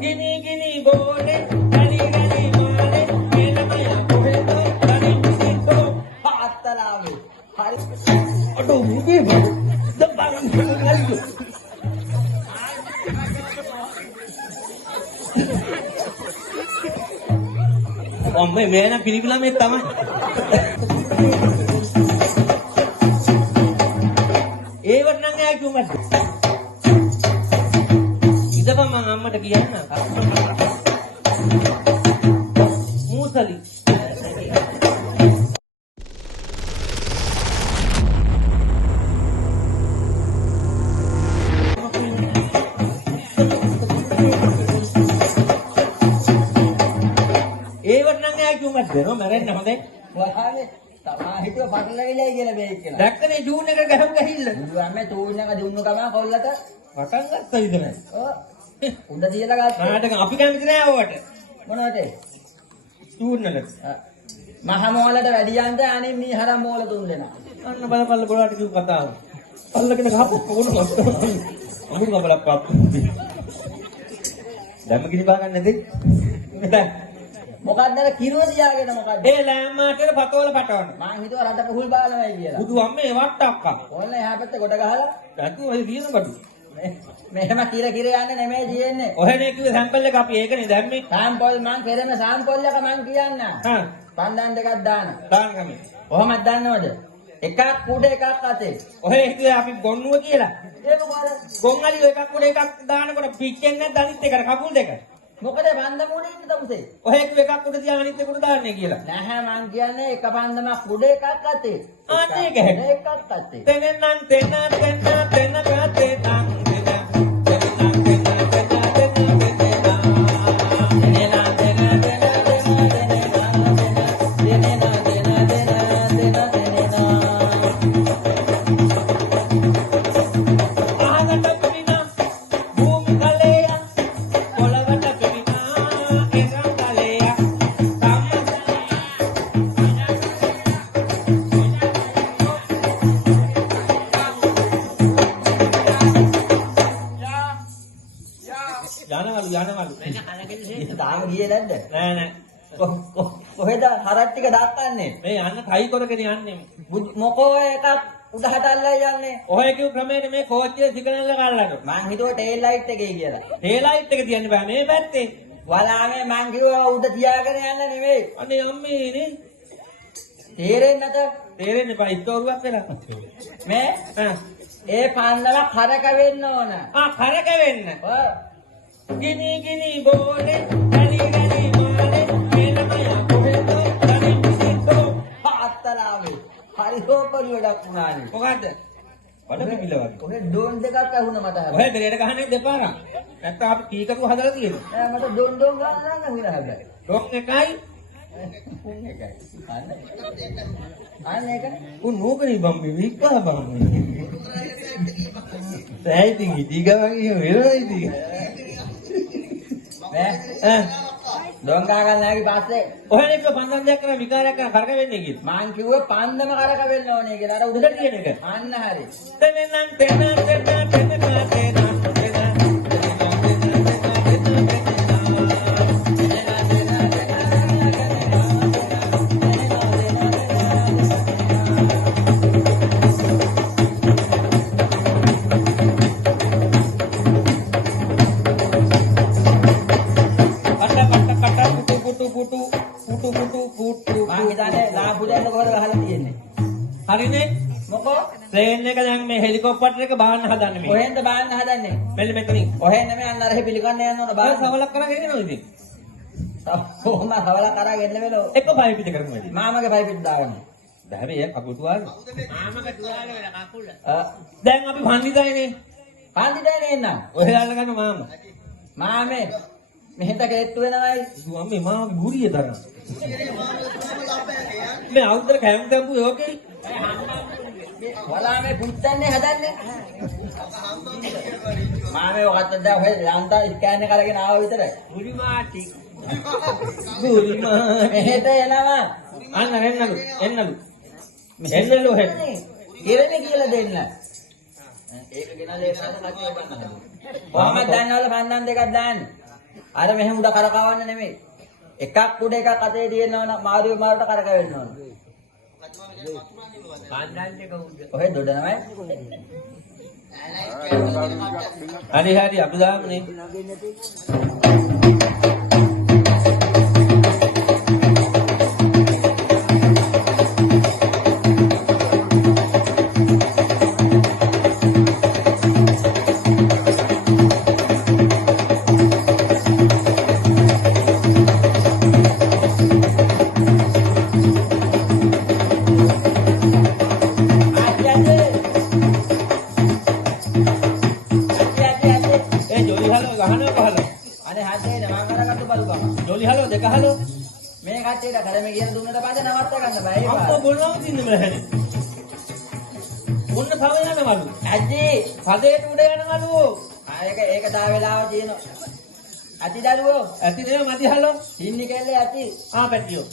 Gini gini boleh, gali gali boleh, melamaya kohedo, gali bisiko, hattalawe. Hari. Aduh, mugi bang. Depan kali. Omme mena pilipila me tamai. ඒ වටනම් ආයි කිව්වද? ඉතපම මං අම්මට කියන්න. මූසලි. ඒ වටනම් ආයි කිව්වද? නෝ මැරෙන්න හොඳේ. වහානේ තමා හිතුව පටලවිලයි කියලා මේක කියලා. දැක්කනේ ජූන් එක ගහමු ගහිල්ල. බුදුහාමේ තූන් එක දුන්නු ගම කොල්ලට පටන් ගත්තා විතරයි. ඔව්. උඩ තියලා ගත්තා. ආඩක අපි කැමති නෑ ඕවට. මොනවද? ජූන් වලට. මහ මෝලට වැඩියන්ට අනේ මේ හරම් මෝල තුන් දෙනා. අන්න බලපල්ල ගොඩාට කිව්ව කතාව. පල්ලගෙන ගහපො කොහොමද මස්තර. අමුරු කබලක් පාප්පු. දැම්ම කිරි බා ගන්න නැදේ. මෙතන මොකක්ද අර කිරුව තියාගෙන මොකක්ද? ඒ ලෑම් මාටේ පතවල පටවන්න. මං හිතුවා රට පුහුල් බාලමයි කියලා. බුදු අම්මේ වට්ටක්කා. ඕන්න එහා පැත්තේ කොට ගහලා දැක්කෝ ඔය දින කඩු. මෙහෙම කිර යන්නේ නෙමෙයි තියෙන්නේ. ඔහෙනේ කිව්වේ සැම්පල් එක අපි ඒකනේ දැම්මේ. සාම්පල් මං කෙරෙම සාම්පල් එක මං කියන්න. හා. පන්දන් දෙකක් දාන. දාන්න කමේ. කොහොමද දන්නවද? එකක් උඩ එකක් අතේ. ඔහෙ හිතුවේ අපි ගොන්නුව කියලා. ඒක මොකද? ගොන් අලිය එකක් උඩ එකක් දානකොට පිච්චෙන්නේ නැද්ද අනිත් එකට කකුල් දෙක. මොකද පන්දම උඩ ඉන්න තමුසේ? ඔහෙ කිව්වේ එකක් උඩ තියා අනිත් එක උඩ දාන්නේ කියලා. නැහැ මං කියන්නේ එක පන්දමක් උඩ එකක් අතේ. අනේ ඒක හැටි. එකක් අතේ. තෙනනම් තෙන පැතේ නම් තාම ගියේ නැද්ද? නෑ නෑ. කොහෙද හරක් ටික දාත්තන්නේ? මේ යන්න කයි කරගෙන යන්නේ. මොකෝ එකක් උඩහට අල්ලලා යන්නේ. ඔය කිව් ක්‍රමයට මේ කෝච්චියේ සිගනල් එක අල්ලන්න. මං හිතුවා ටේල් ලයිට් එකේ කියලා. ටේල් ලයිට් එක තියන්න බෑ මේ පැත්තේ. වලාමේ මං කිව්වා උඩ තියාගෙන යන්න නෙවෙයි. අනේ අම්මේ නේ. තේරෙන්නේ නැත. තේරෙන්නේ බෑ ඉස්තෝරුවක් වෙලා. මේ ඒ පන්දම කරක වෙන්න ඕන. කරක වෙන්න. ඔව්. ගිනි ගිනි බෝලේ ගලි ගලි මාලේ මෙලමයා කොහෙද ගලි bisiko අත්තලාවේ හරි හොපරි වැඩක් වුණානේ. මොකද්ද? වඩ පිපිල වගේ. ඔනේ ඩෝන් දෙකක් ඇහුණා මට හරියට. ඔය දෙලේට ගහන්නේ දෙපාරක්. නැත්තම් අපි කීකරු හදලා තියෙනවා. ඈ මට ඩෝන් ගන්න නම් ඇහුණා හැබැයි. ඩොක් එකයි උන් එකයි. අන්න ඒකනේ. උන් නෝකනේ බම්බි වික්කා බම්බි. සෑයිතින් ඉතිග වගේ වෙනවා ඉතින්. ඩෝන් ගා ගන්න නැගි පස්සේ ඔහෙනේ කිව්ව පන්දම් දෙයක් කරලා විකාරයක් කරලා කරක වෙන්නේ කියලා. මං කිව්වේ පන්දම කරක වෙන්න ඕනේ කියලා. අර උඩට තියෙන එක. අන්න හරි. තෙනනම් තෙන හරිනේ මොකෝ ප්ලේන් එක දැන් මේ හෙලිකොප්ටර් එක බාන්න හදන්නේ මේ. කොහෙන්ද බාන්න හදන්නේ? මෙන්න මෙතනින්. කොහෙන්ද මේ අන්න අර පිළිගන්න යන්න ඕන බාන්න. සවලක් කරගෙන එනවා ඉතින්. කොහොම සවලක් කරගෙන එන්නවලු. එක පය පිට කරමු ඉතින්. මාමගේ පයි පිට දාගන්න. බෑ මේ කකුල් තුවාල. මාමගේ තුවාල වල කකුල. දැන් අපි පන්දිදායිනේ. පන්දිදායිනේ එන්නම්. ඔය දාලා ගන්න මාමා. මාමේ මෙහෙට ගේට්ටු වෙනවයි. අම්මේ මාමගේ බුරිය තරම්. මේ අවුතර කැම් දම්පු යෝකේ. වලාමේ පුත්තන්නේ හදන්නේ. මාමේ ඔකට දැන් ඔය ලන්තා ස්කෑන් එක අරගෙන ආව විතරයි. බුරි මාටි. බුරි මා මෙහෙට එනවා. අන්න එන්නලු. එන්නලු හෙට. ඉරනේ කියලා දෙන්න. ඒක ගෙනල්ලා එන්නද කච්චිය ගන්න හදන්නේ. කොහමද දැන්නවල පන්දන් දෙකක් දාන්නේ? අර මෙහෙම උඩ කරකවන්න නෙමෙයි. එකක් උඩ එකක් අතේ තියෙනවා නම් මාරුවේ මාරුවට කරකවෙන්න ඕන. ඔහෙ දොඩනමයි. හරි හරි අපි දාන්නේ. ජොලි හලෝ දෙක හලෝ මේ කට්ටියට කලම කියන දුන්නට පස්සේ නවත්ත ගන්න බෑ. අම්මෝ බොනවා තින්නේ මලහැනේ. මොන්න තව යනවලු. අජ්ජී හදේට උඩ යනවලු. ඒක දා වෙලාව තියෙනවා. අති දරුවෝ ඇති නේ මදි හලෝ. හින්නි කෙල්ලේ අති. පැටියෝ.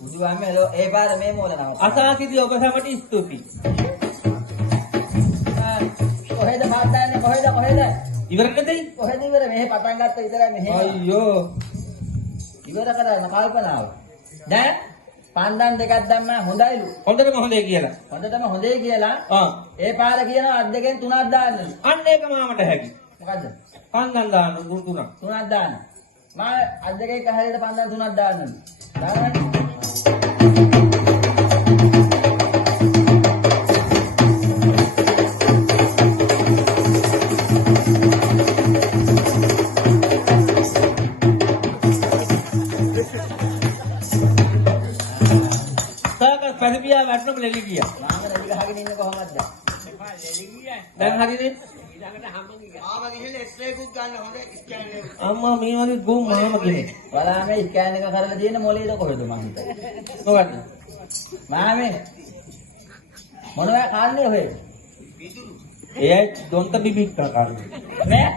බුදුහාමේ ඒ පාර මේ මොලනවා. අසාසිදී ඔබ සමට ස්තුතියි. කොහෙද පාත්තාන්නේ කොහෙද? ඉවර නැදයි? කොහෙද ඉවර? මෙහෙ පටන් ගත්ත විතරයි මෙහෙ. අයියෝ. ඉවර කරන්න කල්පනාව. දැන් පන්දන් දෙකක් දැම්මා හොඳයිලු. හොඳටම හොඳේ කියලා. හොඳටම හොඳේ කියලා. ආ. ඒ පාර කියනවා අත් දෙකෙන් තුනක් දාන්න. අන්න ඒක මාමට හැකි. මොකද්ද? පන්දන් දාන්න තුනක්. තුනක් දාන්න. මම අත් දෙකේ කහලට පන්දන් තුනක් දාන්න. දාන්න. පැරපියා වැටුනම ලෙලි ගියා. මාම රෙලි ගහගෙන ඉන්නේ කොහමද දැන්? දැන් හරිනේ. ඊළඟට හම්බ ගියා. මාම ගිහින් එක්ස්රේ එකක් ගන්න හොඳ ස්කෑන් එක. අම්මා මේ වගේ ගොම් මාම කෙනෙක්. බලාමේ ස්කෑන් එක කරලා තියෙන මොලේද කොහෙද මං හිතන්නේ. මොකද්ද? මාමේ මොනවා කාන්නේ ඔහෙ? පිටුරු. එයයි දොන්ත බිබික් කාන්නේ. මේ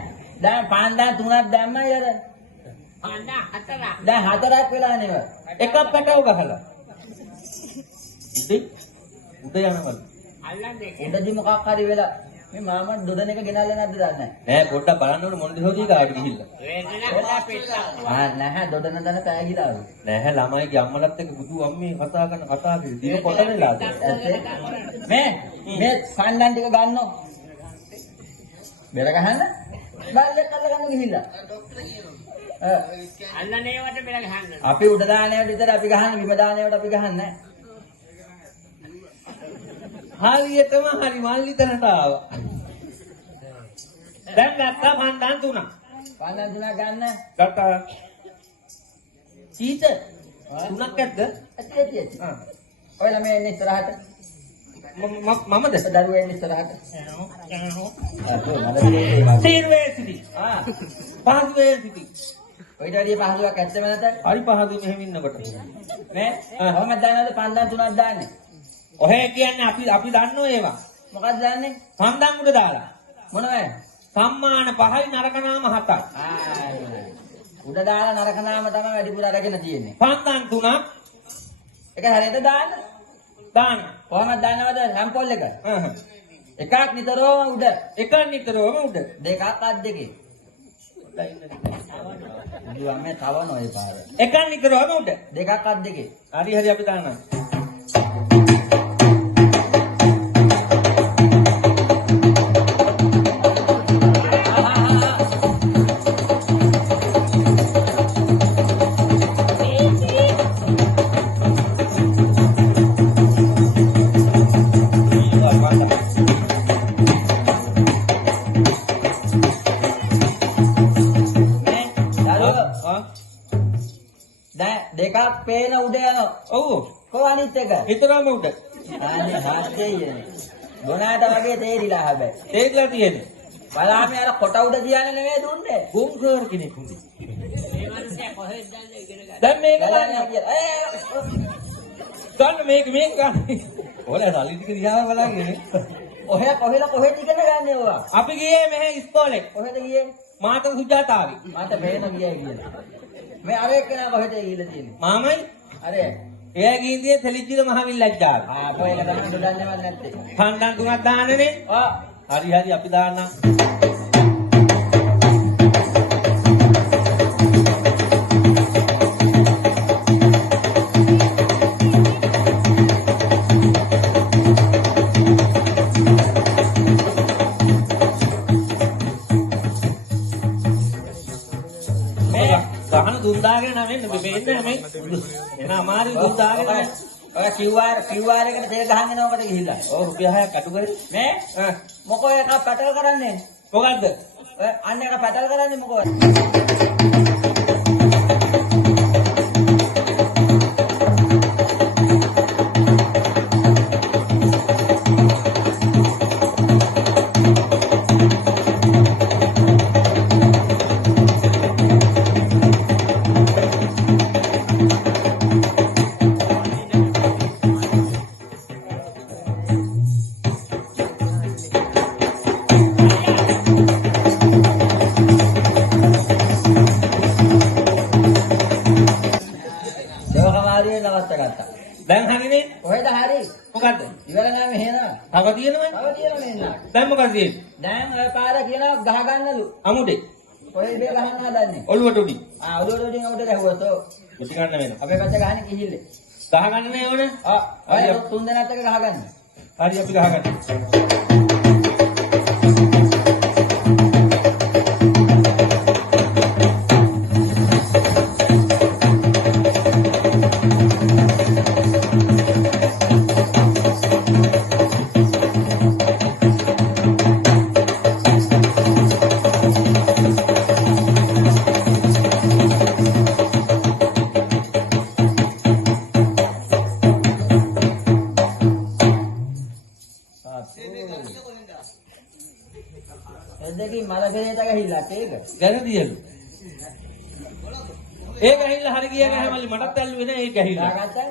දැන් පාන්දා තුනක් දැම්මා ඊයද? පාන්දා හතරක්. දැන් හතරක් වෙලා නේද? එකක් පැටව ගහලා. උඩ යනවලු. අල්ලන්නේ. උඩදී මොකක් හරි වෙලා මේ මාමා දොඩන එක ගෙනල්ලා නැද්ද දන්නේ නෑ පොඩ්ඩක් බලන්න ඕනේ මොන දෙහොදී කාට ගිහිල්ලා. නැහැ දොඩන දන පෑගිලා. නැහැ ළමයිගේ අම්මලත් එක්ක බුදු අම්මේ කතා කරන කතාවේ දින කොට වෙලාද. මේ පණ්ඩන් ටික ගන්නෝ. බෙර ගහන්න. බල්ලෙක් අල්ල ගන්න ගිහිල්ලා. අල්ලන්නේ වට බෙර ගහන්න. අපි උඩ දානේවට විතර අපි ගහන්නේ බිම දානේවට අපි ගහන්නේ නැහැ. හරියටම හරි මල්ලි තැනට ආවා. දැන් ගත්තා පන්දන් තුනක්. පන්දන් තුනක් ගන්න. ගත්තා. චීත තුනක් ඇද්ද? ඇති. ඔය ළමයි එන්නේ ඉස්සරහට. මමද? දරුවා එන්නේ ඉස්සරහට. තීරුවේ සිටි. පහසුවේ සිටි. ඔයිට වැඩි පහසුවක් ඇත්තම නැත. හරි පහසු මෙහෙම ඉන්නකොට. නේ? කොහොමද දානවද පන්දන් තුනක් දාන්නේ? ඔහෙ කියන්නේ අපි දන්නෝ ඒවා. මොකක්ද දාන්නේ? පන්දන් උඩ දාලා. මොනවද? සම්මාන 5යි නරක නාම 7ක්. උඩ දාලා නරක නාම තමයි වැඩිපුර අරගෙන තියෙන්නේ. පන්දන් 3ක්. ඒක හරියට දාන්න. දාන්න. කොහොමද දාන්නවද සම්පෝල් එක? එකක් නිතරම උඩ. එකක් නිතරම උඩ. දෙකක් අත් දෙකේ. ඉතින් තවන ඔය පාර. එකක් නිතරම උඩ. දෙකක් අත් දෙකේ. හරි අපි දානවා. දෙකක් පේන උඩ යනවා. ඔව්. කො අනිත් එක? විතරම උඩ. අනේ හත්යේ. ගොනාට වගේ තේරිලා හැබැයි. තේරිලා තියෙන්නේ. බලාමේ අර කොට උඩ තියන්නේ නෙමෙයි දුන්නේ. ගොම් කර කෙනෙක් උන්දි. මේ මිනිස්සයා කොහෙද දන්නේ ඉගෙන ගන්න. දැන් මේක ගන්න මේක ගන්න. ඔයාලා සල්ලි ටික දිහා බලන්නේ. කොහෙද ඉගෙන ගන්නේ ඔයා? අපි ගියේ මෙහෙ ඉස්කෝලේ. කොහෙද ගියේ? මාතර සුජාතාවි. මාත බේන ගියා කියලා. මේ අර එක්කෙනා කොහෙද ගිහලා තියෙන්නේ? මාමයි. අරේ. එයා ගිහින් තෙලිජ්ජිල මහවිල්ලජ්ජාව. කොහෙද තමයි දන්නේවත් නැත්තේ. පන්දන් තුනක් දාන්නනේ. හරි අපි දාන්න. දුම් දාගෙන නම් එන්න මෙන්න මේ එන අමාරු දුම් දාගෙන ඔය QR එකට තේ ගහන්න යනකොට ගිහිල්ලා. ඔව් රුපියල් 6ක් අඩු කරේ මේ මොකෝ එකක් පැටල් කරන්නේ? මොකද්ද ඔය අන්න එක පැටල් කරන්නේ මොකෝ? දැන් හරිනේ කොහෙද හරි? මොකද්ද ඉවර නෑ මෙහෙම. තව තියෙනවද තව තියෙනවා මෙන්න. දැන් මොකද තියෙන්නේ දැන් ඔය පාර කියනවා ගහ ගන්නලු. අමුඩේ කොහෙද මේ ගහන්න හදන්නේ? ඔළුවට උඩින් ඔළුවට උඩින් උඩ ගැහුවොත් ඔව්. පිටි ගන්න වෙනවා අපේ පැත්ත ගහන්නේ කිහිල්ලේ. ගහ ගන්න නේ ඕනේ ඔය තුන් දෙනාත් එක ගහ ගන්න. හරි අපි ගහ ගන්න එද්දකින් මල පෙරේත ගහිල්ලක් ඒක. ගැනදියලු ඒක ඇහිල්ලා හරි ගියා ගහමල්ලි මටත් ඇල්ලුවේ නෑ ඒක ඇහිල්ලා දාගත්තා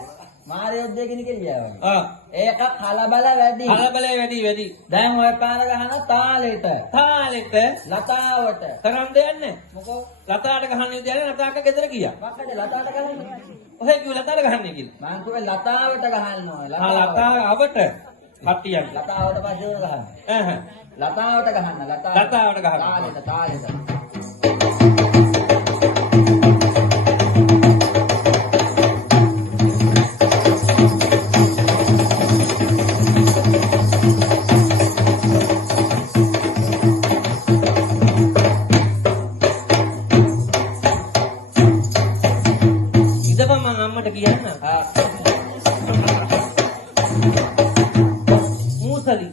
මාරයොත් දෙකින් කියලා වගේ. ඒක කලබල වැඩි. කලබලේ වැඩි දැන් ඔය පාර ගහන තාලෙට ලතාවට කරන් දෙන්නේ මොකෝ ලතාට ගහන්නේ දෙන්නේ ලතාක ගෙදර ගියා මොකද ලතාවට ගහන්නේ? ඔහෙ කිව්ව ලතාට ගහන්නේ කියලා මං කිව්වේ ලතාවට ගහන්න ඕනේ. ලතාවට කට්ටියක් ලතාවට පස්සේ ගහන්න. ලතාවට ගහන්න. ලතාවට ගහන්න. තාලෙට. ඉතපම මං අම්මට කියන්න මූසලි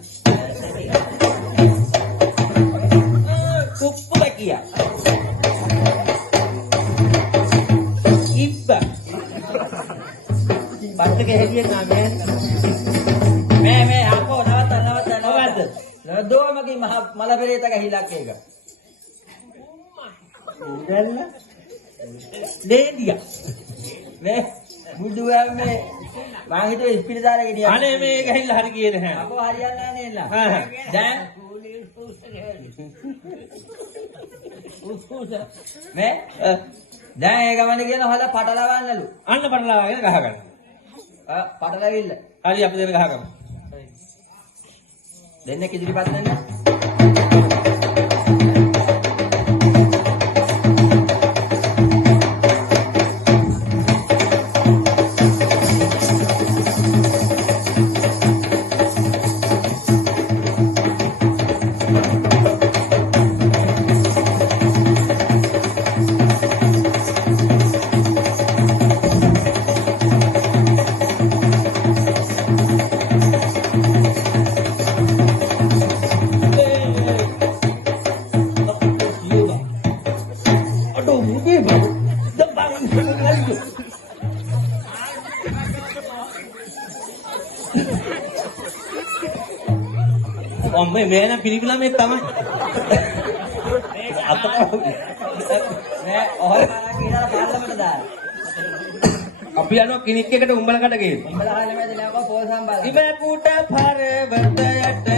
කුප්පු බකියා ඉබ්බ බත්තක හෙලිය නාමයෙන් මේ අපෝ නවත්ත. මොකද්ද දෝමගේ මල පෙරේත ගහිලක් ඒක. උදැල්ල දෙදියා මේ බුදුන් මේ මං හිතුවේ ඉස්පිරිතාලේ ගෙඩියක්. අනේ මේ ගහිල්ලා හරි ගියේ නැහැ අපෝ හරියන්නේ නැහැ නේද? දැන් මේ දැන් ඒ ගමන කියන හොල පටලවන්නලු. අන්න පටලවාගෙන ගහ ගන්න පටලවිල්ල. හරි අපි දෙන ගහ ගමු දෙන්නේ ඉදිරිපත් වෙන්න. ඔම්මේ මේ නම් පිළිවිලා මේ තමයි අතට නෑ ඔහොම කරා කියලා පාර්ලිමේන්තට දාන්න. අපි යනවා කිනික් එකට උඹලකට ගේන්න උඹලා ආලමේද නෑ කො පොල් සම්බල. ඉබ කුට පරවතයට